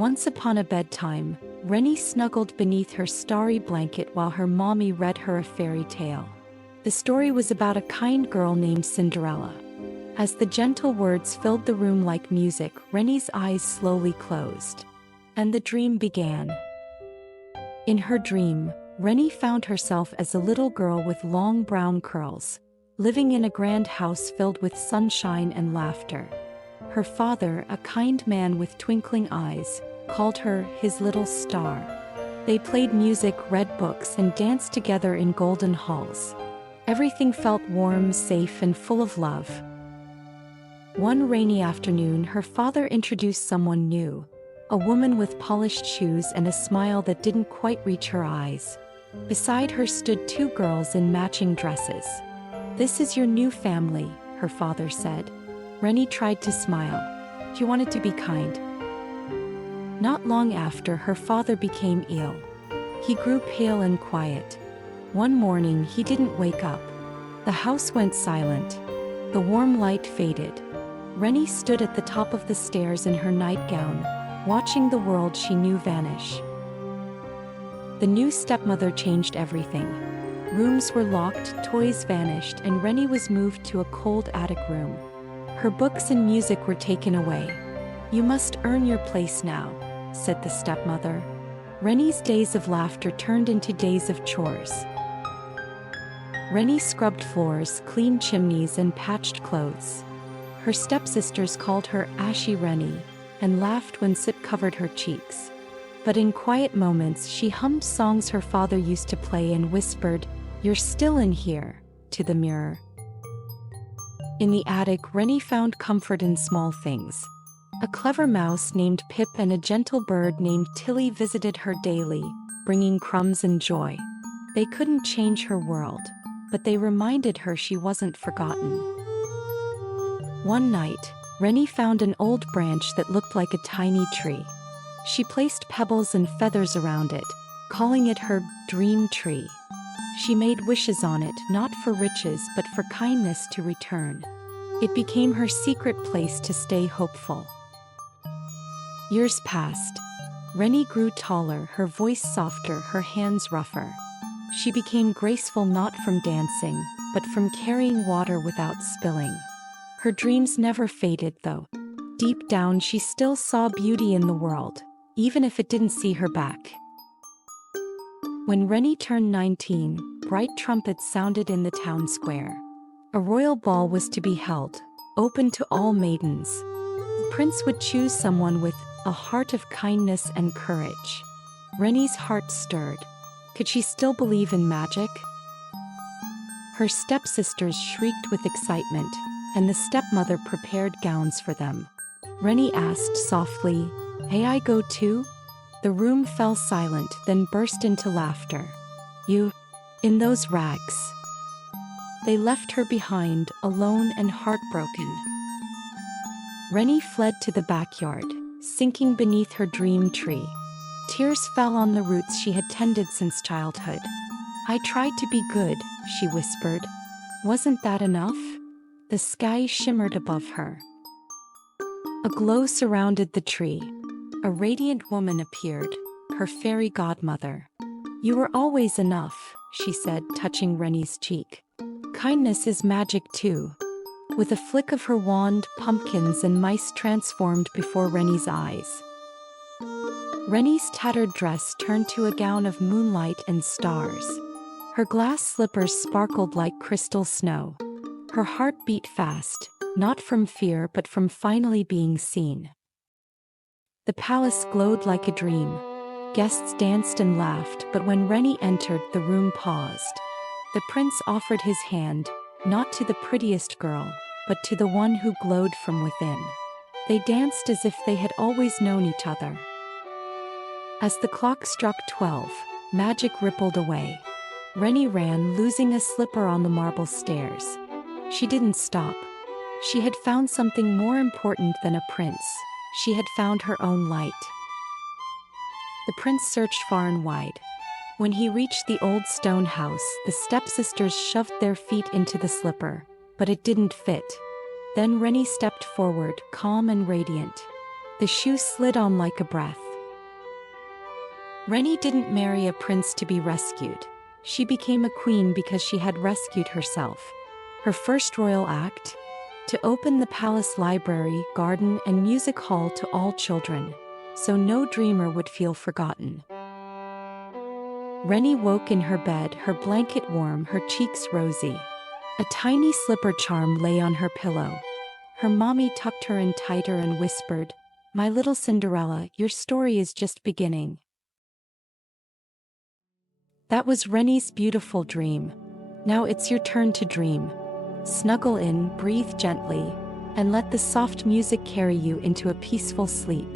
Once upon a bedtime, Renny snuggled beneath her starry blanket while her mommy read her a fairy tale. The story was about a kind girl named Cinderella. As the gentle words filled the room like music, Renny's eyes slowly closed. And the dream began. In her dream, Renny found herself as a little girl with long brown curls, living in a grand house filled with sunshine and laughter. Her father, a kind man with twinkling eyes, called her his little star. They played music, read books, and danced together in golden halls. Everything felt warm, safe, and full of love. One rainy afternoon, her father introduced someone new, a woman with polished shoes and a smile that didn't quite reach her eyes. Beside her stood two girls in matching dresses. "This is your new family," her father said. Renny tried to smile. She wanted to be kind. Not long after, her father became ill. He grew pale and quiet. One morning, he didn't wake up. The house went silent. The warm light faded. Renny stood at the top of the stairs in her nightgown, watching the world she knew vanish. The new stepmother changed everything. Rooms were locked, toys vanished, and Renny was moved to a cold attic room. Her books and music were taken away. "You must earn your place now," said the stepmother. Renny's days of laughter turned into days of chores. Renny scrubbed floors, cleaned chimneys, and patched clothes. Her stepsisters called her Ashy Renny and laughed when soot covered her cheeks. But in quiet moments, she hummed songs her father used to play and whispered, "You're still in here," to the mirror. In the attic, Renny found comfort in small things. A clever mouse named Pip and a gentle bird named Tilly visited her daily, bringing crumbs and joy. They couldn't change her world, but they reminded her she wasn't forgotten. One night, Renny found an old branch that looked like a tiny tree. She placed pebbles and feathers around it, calling it her dream tree. She made wishes on it, not for riches but for kindness to return. It became her secret place to stay hopeful. Years passed. Renny grew taller, her voice softer, her hands rougher. She became graceful not from dancing, but from carrying water without spilling. Her dreams never faded, though. Deep down, she still saw beauty in the world, even if it didn't see her back. When Renny turned 19, bright trumpets sounded in the town square. A royal ball was to be held, open to all maidens. The prince would choose someone with a heart of kindness and courage. Renny's heart stirred. Could she still believe in magic? Her stepsisters shrieked with excitement, and the stepmother prepared gowns for them. Renny asked softly, "May I go too?" The room fell silent, then burst into laughter. "You, in those rags?" They left her behind, alone and heartbroken. Renny fled to the backyard, sinking beneath her dream tree. Tears fell on the roots she had tended since childhood. "I tried to be good," she whispered. "Wasn't that enough?" The sky shimmered above her. A glow surrounded the tree. A radiant woman appeared, her fairy godmother. "You were always enough," she said, touching Renny's cheek. "Kindness is magic too." With a flick of her wand, pumpkins and mice transformed before Renny's eyes. Renny's tattered dress turned to a gown of moonlight and stars. Her glass slippers sparkled like crystal snow. Her heart beat fast, not from fear but from finally being seen. The palace glowed like a dream. Guests danced and laughed, but when Renny entered, the room paused. The prince offered his hand, not to the prettiest girl, but to the one who glowed from within. They danced as if they had always known each other. As the clock struck 12, magic rippled away. Renny ran, losing a slipper on the marble stairs. She didn't stop. She had found something more important than a prince. She had found her own light. The prince searched far and wide. When he reached the old stone house, the stepsisters shoved their feet into the slipper, but it didn't fit. Then Renny stepped forward, calm and radiant. The shoe slid on like a breath. Renny didn't marry a prince to be rescued. She became a queen because she had rescued herself. Her first royal act? To open the palace library, garden, and music hall to all children, so no dreamer would feel forgotten. Renny woke in her bed, her blanket warm, her cheeks rosy. A tiny slipper charm lay on her pillow. Her mommy tucked her in tighter and whispered, "My little Cinderella, your story is just beginning." That was Renny's beautiful dream. Now it's your turn to dream. Snuggle in, breathe gently, and let the soft music carry you into a peaceful sleep.